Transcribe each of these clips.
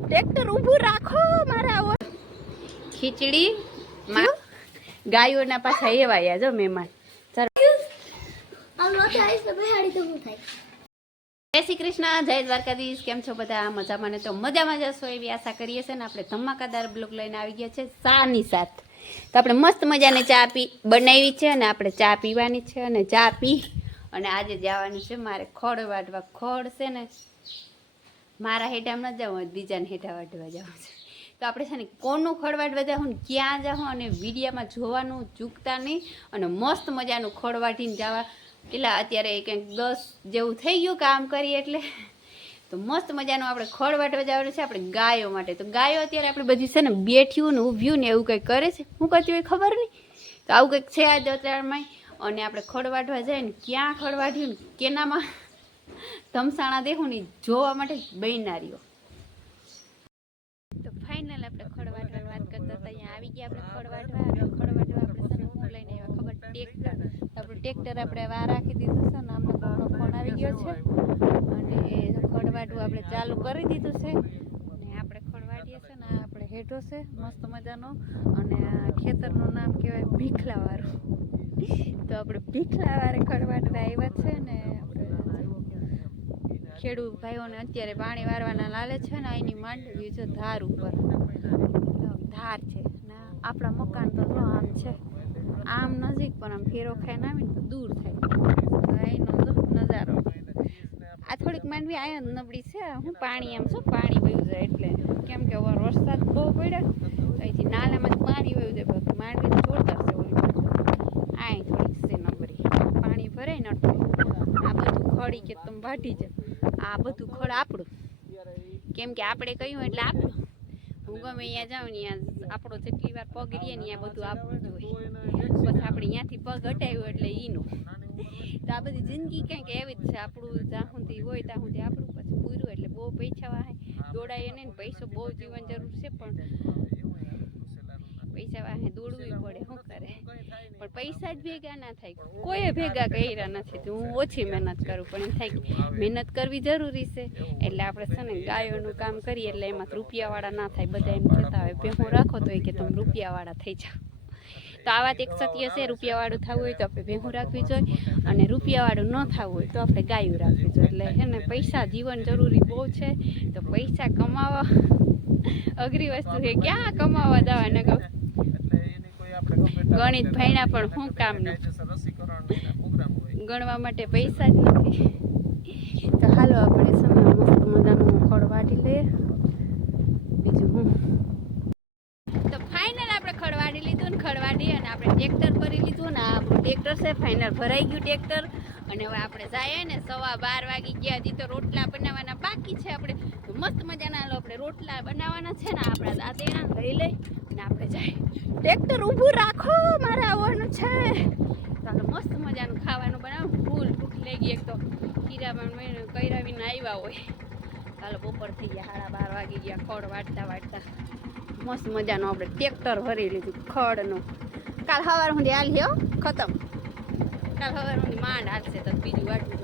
Tractor ઊભું રાખો મારે આવો ખીચડી માં ગાયોના પાછા એવાયા જો મહેમાન. જય શ્રી કૃષ્ણ જય દ્વારકાધીશ. કેમ છો બધા? મજામાં ને તો મજામાં જશો એવી આશા કરીએ છીએ ને આપણે ધમાકાદાર બ્લોક લઈને આવી ગયા છે સાની સાથ. તો આપણે મસ્ત મજાની ચા પી બનાવી છે અને આપણે ચા પીવાની છે અને ચા પી. અને આજે જવાનું છે મારે ખોડ વાટવા. ખોડ છે ને મારા હેઠામાં ન જવું બીજાને હેઠા વાટવા જવું છે. તો આપણે છે ને કોનું ખોડ વાટવા જાઉં ને ક્યાં જાઉં અને વિડીયામાં જોવાનું ચૂકતા નહીં અને મસ્ત મજાનું ખોડ વાટીને જવા. એટલે અત્યારે કંઈક દસ જેવું થઈ ગયું કામ કરી એટલે. તો મસ્ત મજાનું આપણે ખોળ વાટવા જવાનું છે આપણે ગાયો માટે. તો ગાયો અત્યારે આપણે બધી છે ને બેઠ્યું ને ઊભ્યું ને એવું કંઈક કરે છે. શું કરતી હોય ખબર નહીં. તો આવું કંઈક છે આ દોતરામાં અને આપણે ખોળ વાટવા જાય ને ક્યાં ખોળ વાટ્યું ને કેનામાં ધમસાણા દેખું ને જોવા માટે બહેનારીઓ તો ફાઇનલ આપણે ખડવાટવા વાત કરતા હતા. અહીંયા આવી ગયા આપણે ખોળ વાટવા આપણે તને હું લઈને આવ્યા? ખબર? ટેક્ટર તો આપણું ટેક્ટર આપણે વા રાખી દીધું છે ને અમને ઘણો ફોન આવી ગયો છે. અને ખોળ આપણે ચાલુ કરી દીધું છે. અને આપણે ખડવાટીએ છે ને આપણે હેઠો છે. મસ્ત મજાનો. અને આ ખેતરનું નામ કહેવાય ભીખલાવાળું તો આપણે ભીખલાવાળે ખડવાટવા વાટવા આવ્યા છે ને ખેડૂત ભાઈઓને અત્યારે પાણી વારવાના લાલે છે ને એની માંડવી છે ધાર ઉપર. ધાર છે. ને આપણા મકાન તો જો આમ છે. આમ નજીક પણ આમ ફેરો ખાઈને આવીને તો દૂર થાય. અહીંનો નજારો. આ થોડીક માંડવી આયા નબળી છે. હું પાણી એમ શું પાણી વયું જાય એટલે. કેમ કે હવે વરસાદ બહુ પડ્યો. અહીંથી નાલામાં પાણી વયું જાય. બાકી માંડવી જોરદાર છે ઓલી બાજુ. આ થોડીક છે નબળી. પાણી ભરાય ને આ બધું ખડી કે તમે ભાટી જાઓ આ બધું ખડ આપણું. કેમ કે આપણે કહ્યું એટલે આપણું. હું ગમે અહીંયા જાઉં ને ત્યાં આપણો જેટલી વાર પગ રહીએ ને ત્યાં બધું આપણું હોય. પછી આપણે અહીંયાથી પગ હટાવ્યો એટલે ઈનું. તો આ બધી જિંદગી કંઈક એવી જ છે, આપણું જ્યાં સુધી હોય ત્યાં સુધી આપણું પછી પૂરું એટલે બહુ પૈસા વાહે. દોડાય ને પૈસો બહુ જીવન જરૂર છે, પણ પૈસા વાહે દોડવું પડે, શું કરે? પૈસા જ ભેગા ના થાય. કોઈ ભેગા કર્યા નથી તો હું ઓછી મહેનત કરું, પણ એમ થાય કે મહેનત કરવી જરૂરી છે. એટલે આપણે છે ને ગાયોનું કામ કરીએ એટલે એમાં રૂપિયાવાળા ના થાય. બધા એમ કહેતા હોય, ભેહું રાખો તો એ કે તમે રૂપિયાવાળા થઈ જાઓ. તો આ વાત એક સત્ય છે, રૂપિયાવાળું થવું હોય તો આપણે ભેગું રાખવી જોઈએ અને રૂપિયાવાળું ન થવું હોય તો આપણે ગાયું રાખવી જોઈએ. એટલે છે ને પૈસા જીવન જરૂરી બહુ છે, તો પૈસા કમાવા, અઘરી વસ્તુ છે. ક્યાં કમાવા જવાના ગણિત ભણ્યા પણ શું કામનું? ગણવા માટે પૈસા જ નથી. તો હાલો આપણે સમય મસ્ત મજાનું ખોળ વાટી લઈએ. બીજું હું? તો ફાઇનલ આપણે ખડવાડી લીધું ને ખડવાડી અને આપણે ટ્રેક્ટર ભરી લીધું ને આ આપણું ટ્રેક્ટર છે ફાઇનલ ભરાઈ ગયું ટ્રેક્ટર. અને હવે આપણે જઈએ ને, સવા બાર વાગી ગયા, હજી તો રોટલા બનાવવાના બાકી છે આપણે. મસ્ત મજાના આપણે રોટલા બનાવવાના છે ને, આપણા દાંતેણા લઈ લઈ અને આપણે જઈએ. ટ્રેક્ટર ઊભું રાખો, મારે આવવાનું છે. ચાલો મસ્ત મજાનું ખાવાનું બનાવો. ફૂલ ભૂખ લઈ ગઈ એક તો. કીરામાં કૈરાવીને આવ્યા હોય. ચાલો બપોર થઈ ગયા, સાડા બાર વાગી ગયા, ખડ વાટતા વાટતા. મસ્ત મજાનું આપણે ટ્રેક્ટર ભરી લીધું, ખડનું. કાલ સવાર સુધી હાલી હો, ખતમ. કાલ સવાર માંડ હાલશે તો બીજું વાટવું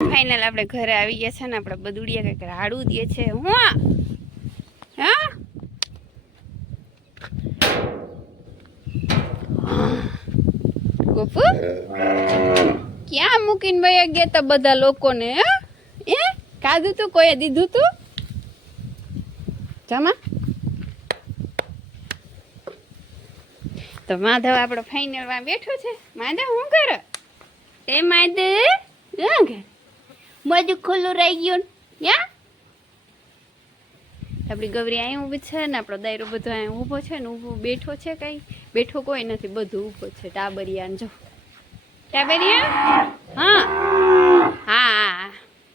ફાઇનલ આપણે ઘરે આવી ગયા છે ને, આપણે બદુડિયા કંઈક રાડું દે છે. હું? હા? ગોપુ? ક્યાં મૂકીને વયા ગયા તા બધા લોકોને એ કાધું તું, કોઈએ દીધું તું? જમા? તો માધવ આપણો ફાઈનલમાં બેઠો છે. માધવ શું કરો? એ માધવ, શું કરે બધું ખુલ્લું રહી ગયું. ને યા? આપણી ગૌરી અહીં ઊભી છે ને, આપણો દાયરો બધો અહીં ઊભો છે ને, ઊભો બેઠો છે કઈ? બેઠો કોઈ નથી, બધું ઊભો છે. ટાબરિયાને જો. ટાબરિયા? હા. હા. હા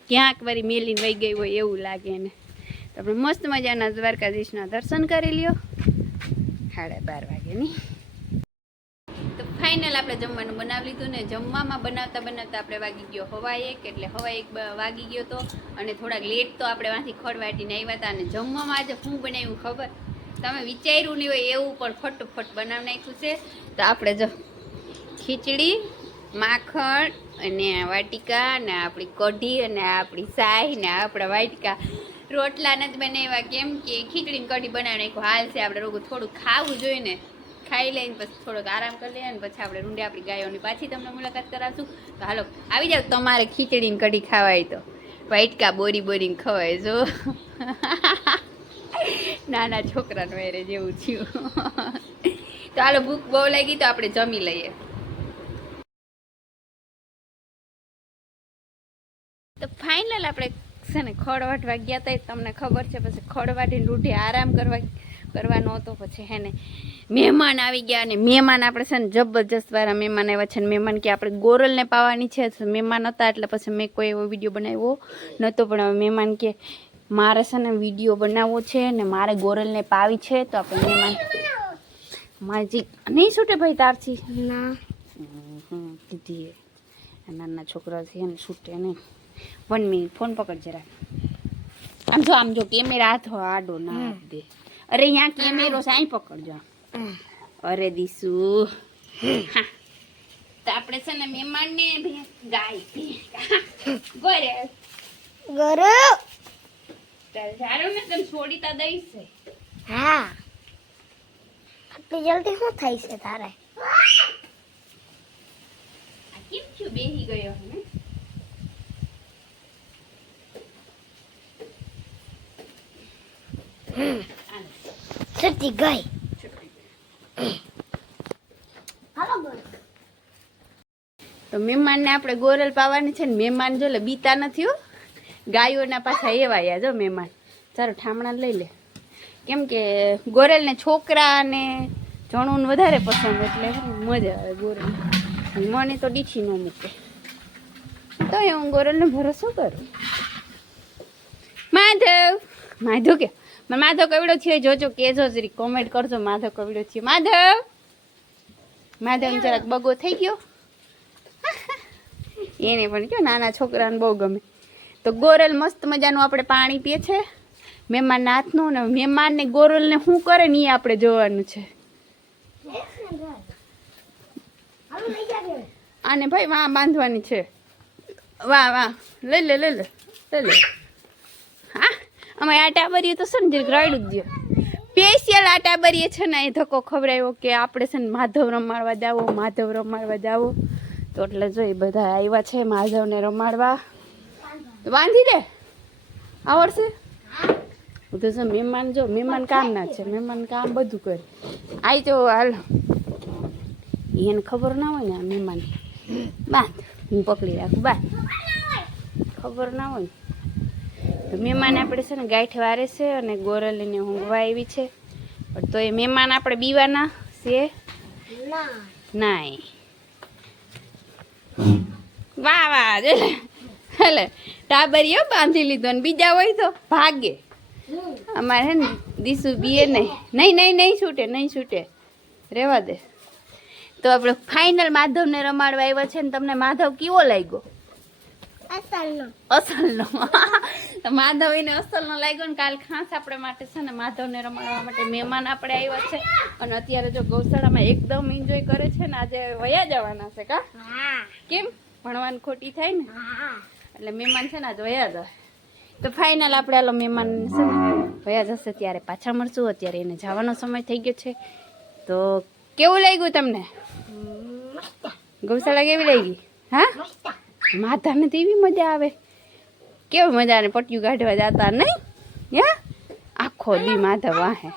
ક્યાંક વારી મેલીને વહી ગઈ હોય એવું લાગે તો આપણે મસ્ત મજાના દ્વારકાધીશના દર્શન કરી લ્યો. સાડા બાર વાગે નહીં તો ફાઇનલ આપણે જમવાનું બનાવી લીધું ને જમવામાં બનાવતા બનાવતા આપણે વાગી ગયો હવા એક, એટલે હવા એક વાગી ગયો તો અને થોડાક લેટ તો આપણે વાંથી ખડવાટીને આવ્યા હતા અને જમવામાં આજે શું બનાવ્યું ખબર? તમે વિચાર્યું નહીં હોય એવું, પણ ફટોફટ બનાવી નાખ્યું છે. તો આપણે જો ખીચડી, માખણ અને વાટિકા ને આપણી કઢી અને આપણી સાય ને આપણા વાટિકા. રોટલા નથી બનાવ્યા, કેમ કે ખીચડીને કઢી બનાવી નાખ્યું. હાલ છે આપણે રોગું થોડું ખાવું જોઈએ ને. ખાઈ લઈને પછી થોડોક આરામ કરી લઈએ અને પછી આપણે રૂંડે આપણી ગાયોની પાછી તમને મુલાકાત કરાવશું. તો હાલો, આવી જાવ તમારે ખીચડી ને કઢી ખાવાય તો. વાઇટકા બોરી બોરીને ખવાય, જો. નાના છોકરાનું એરે જેવું થયું. તો હાલો, ભૂખ બહુ લાગી તો આપણે જમી લઈએ. તો ફાઇનલ આપણે છે ને ખડ વાટવા ગયા હતા તમને ખબર છે, પછી ખડ વાટીને આરામ કરવા કરવાનો હતો પછી હે ને મહેમાન આવી ગયા અને મહેમાન આપણે છે ને જબરજસ્ત વાળા મહેમાન આવ્યા છે. ને મહેમાન કે આપણે ગોરલને પાવાની છે તો મહેમાન હતા એટલે પછી મેં કોઈ એવો વીડિયો બનાવ્યો નહોતો. પણ હવે મહેમાન કે મારે છે ને વીડિયો બનાવવો છે ને મારે ગોરલને પાવી છે તો આપણે મહેમાન માજી નહીં છૂટે ભાઈ તારથી? ના. દીધી નાના છોકરા છે એને છૂટે નહીં. વન મિનિટ ફોન પકડ જરા. આમ જો આમ જો કેમેરા હાથ આડો ના દે. અરે અહીંયા કેમેરો છે અહીં પકડજો અરે દીસુ હા. તો આપણે છે ને મહેમાનને ભે- ગાય ભે- ગોરે ગરુ ચાલ સારું ને તને છોડી તા દઈશ છે હા આટલી જલ્દી શું થાય છે તારે આ કેમ છું બેહી ગયો હે છૂટી ગઈ તો મહેમાનને આપણે ગોરલ પાવાની છે ને મહેમાન જો લે બીતા નથી હો. ગાયોના પાછા એવાયા જો મહેમાન. ચાલો ઠામણા લઈ લે. કેમ કે ગોરેલને છોકરા અને જણું વધારે પસંદ એટલે મજા આવે ગોરેલ મને તો ડીછી ન મૂકે. તો એ હું ગોરલને ભરોસો કરું. માધવ. માધવ કે? મને માધવ કવડો છે જોજો, કેજો જરી કોમેન્ટ કરજો માધવ કવડો છે માધવ! માધવ જરાક બગો થઈ ગયો. એને પણ કયો, નાના છોકરાને બહુ ગમે. તો ગોરલ મસ્ત મજાનું આપણે પાણી પીએ છે. મહેમાનના હાથનું ને મહેમાનને ગોરલને શું કરે ને એ આપણે જોવાનું છે. આને ભાઈ વાહ બાંધવાની છે. વાહ વાહ. લઈ લે લઈ લે લઈ લે. હા? અમે આટા બરીએ તો છે ને જરીક રાયડું જ દો સ્પેશિયલ આટા બરીએ છે ને, એ ધક્કો ખવડાવ્યો કે આપણે છે ને માધવ રમાડવા જાવો, માધવ રમાડવા જાવો. તો એટલે જો એ બધા આવ્યા છે માધવને રમાડવા. બાંધી દે. આવડશે? હું તો મહેમાન, જો મહેમાન કામ ના છે, મહેમાન કામ બધું કરે. આઈ તો હાલ. એને ખબર ના હોય ને મહેમાન. બાંધ હું પકડી રાખું બાંધ ખબર ના હોય તો મહેમાન આપણે છે ને ગાંઠ વારે છે અને ગોરલીને ઊંઘવા આવી છે. તો એ મહેમાન આપણે બીવાના છે નાય. વાહ વાહ. એટલે ટાબરીઓ બાંધી લીધો ને બીજા હોય તો ભાગે. અમારે ને દીસુ બીએ નહીં નહીં નહીં નહીં છૂટે નહીં છૂટે. રહેવા દે. તો આપણે ફાઇનલ માધવને રમાડવા આવ્યા છે ને તમને માધવ કેવો લાગ્યો? અસલનો. અસલનો. તો માધવ એને અસલનો લાગ્યો ને કાલ ખાસ આપણે માટે છે ને માધવને રમાડવા માટે મહેમાન આપણે આવ્યા છે. અને અત્યારે જો ગૌશાળામાં એકદમ એન્જોય કરે છે ને આજે વયા જવાના છે કા? હા. કેમ? ભણવાની ખોટી થાય ને? એટલે મહેમાન છે ને આજે વયા જાય. તો ફાઇનલ આપણે આલો મહેમાન છે ને વયા જશે ત્યારે પાછા મળશું. અત્યારે એને જવાનો સમય થઈ ગયો છે. તો કેવું લાગ્યું તમને? ગૌશાળા કેવી લાગી? હા? માતાને તો એવી મજા આવે. કેવી મજા આવે પટિયું કાઢવા જતા નહીં? હે? આખો દી માધવ વાહે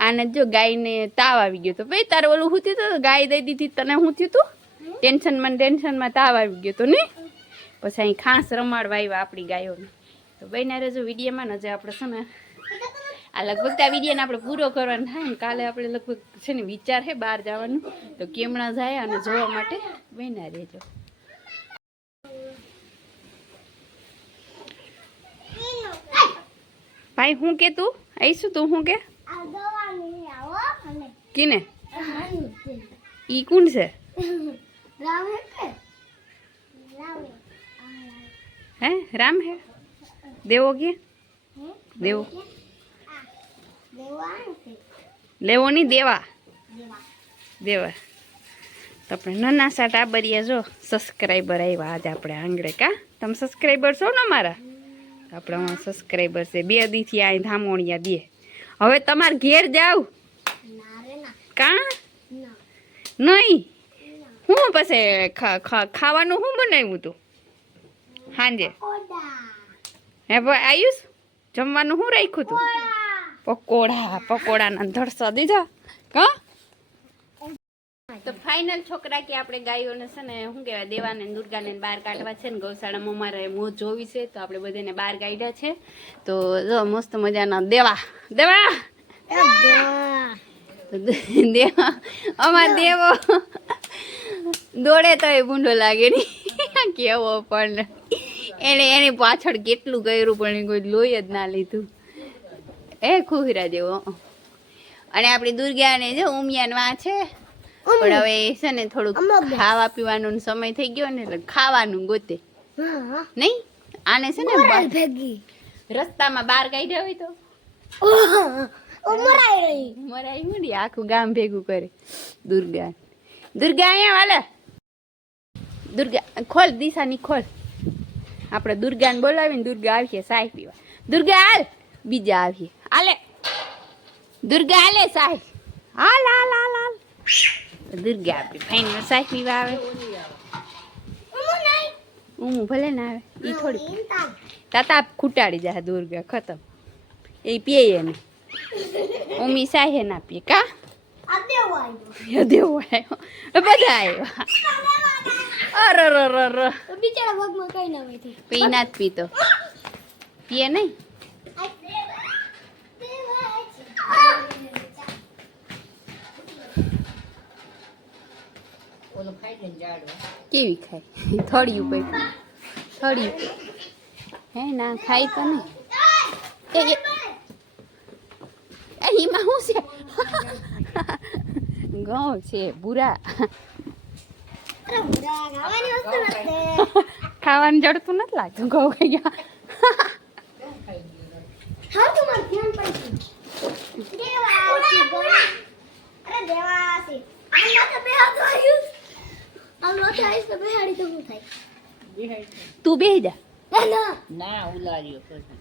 આને? જો ગાયને તાવ આવી ગયો તો. ભાઈ તારે ઓલું શું થયું ગાય દઈ દીધી તને શું થયું હતું? ટેન્શનમાં ટેન્શનમાં તાવ આવી ગયો તો નહીં પછી અહીં ખાસ રમાડવા આવ્યા આપણી ગાયોને. તો બહેના રહેજો વિડીયોમાં ને હજી આપણે છે ને આ લગભગ તો આ વિડીયોને આપણે પૂરો કરવાનો થાય ને. કાલે આપણે લગભગ છે ને વિચાર છે બહાર જવાનું. તો કેમણા જાય અને જોવા માટે. બહેના રહેજો ભાઈ, હું કે તું? આવીશું તું, હું કે? કીને? ઈ કોણ છે? હે, રામ હે? દેવો કે? દેવો. લેવો નહીં, દેવા. દેવા. તો આપણે નાના સા ટાબરિયા જો સબસ્ક્રાઈબર આવ્યા આજે આપણે આંગળે કા? તમે સબસ્ક્રાઈબર છો ને મારા આપણે અમારા સબસ્ક્રાઈબર છે. બે દીથી આ ધામોણિયા દે હવે તમારે ઘેર જાવ. કા? નહીં હું પછી ખાવાનું શું બનાવ્યું તું? સાંજે હે ભાઈ આયુષ જમવાનું શું રાખ્યું તું? કોડા પકોડા પકોડાના ધડસા દીધા. કા? તો ફાઇનલ છોકરા કે આપણે ગાયોને છે ને, શું કહેવાય, દેવાને દુર્ગાને બહાર કાઢવા છે ને, ગૌશાળામાં અમારે મોજ જોવી છે, તો આપણે બધાને બહાર કાઢ્યા છે. તો જો, મસ્ત મજાના દેવા. દેવા! દેવા. અમાર દેવો. દોડે તો એ ભૂંડો લાગે નહીં. કેવો પણ. એને, એની પાછળ કેટલું કર્યું પણ કોઈ લોહી જ ના લીધું. એ ખુહરા જેવો. અને આપણી દુર્ગાને જો ઉમિયાનમાં છે પણ હવે છે ને થોડુંક ખાવા પીવાનો સમય થઈ ગયો ને એટલે ખાવાનું ગોતે. નહીં? આને છે ને ભેગી. રસ્તામાં બહાર કાઢ્યા હોય તો? મરાઈ રહી. મરાઈ મળી આખું ગામ ભેગું કરે. દુર્ગા. દુર્ગા અહીંયા વાલે દુર્ગા ખોલ દિશાની ખોલ. આપણે દુર્ગાને બોલાવીને દુર્ગા આવીએ સાહેબ પીવા. દુર્ગા હાલ. બીજા આવીએ. હાલે. દુર્ગા હાલે સાહેબ હાલ હાલ હાલ હાલ. દુર્ગા આપી. ફાઈન પીવા આવે હું ભલે ના આવે એ થોડી તાતા ખૂટાડી જાય દુર્ગા ખતમ. એ પીએ એને. ઉમી સાહે ના પીએ. કા? દેવો આવ્યો બધા આવ્યા અર ર ર અર બિચારા પગમાં કઈ ના હોય પી ના જ પીતો. પીએ નહીં? કેવી ખાય? થોડી ઉપર થળિયું. હે ના ખાય તો નહીં. એ એમાં શું છે? ઘઉં છે બુરા ખાવાની જડતું નથી લાગતું ઘઉં ખાઈ ગયા. હા તો મારું ધ્યાન પડી દેવાસી દેવાસી. આમ તો બે થાય તો બે હાડી તો શું થાય? તું બેહી જા. ના ના. ના ઉલાર્યો પછી.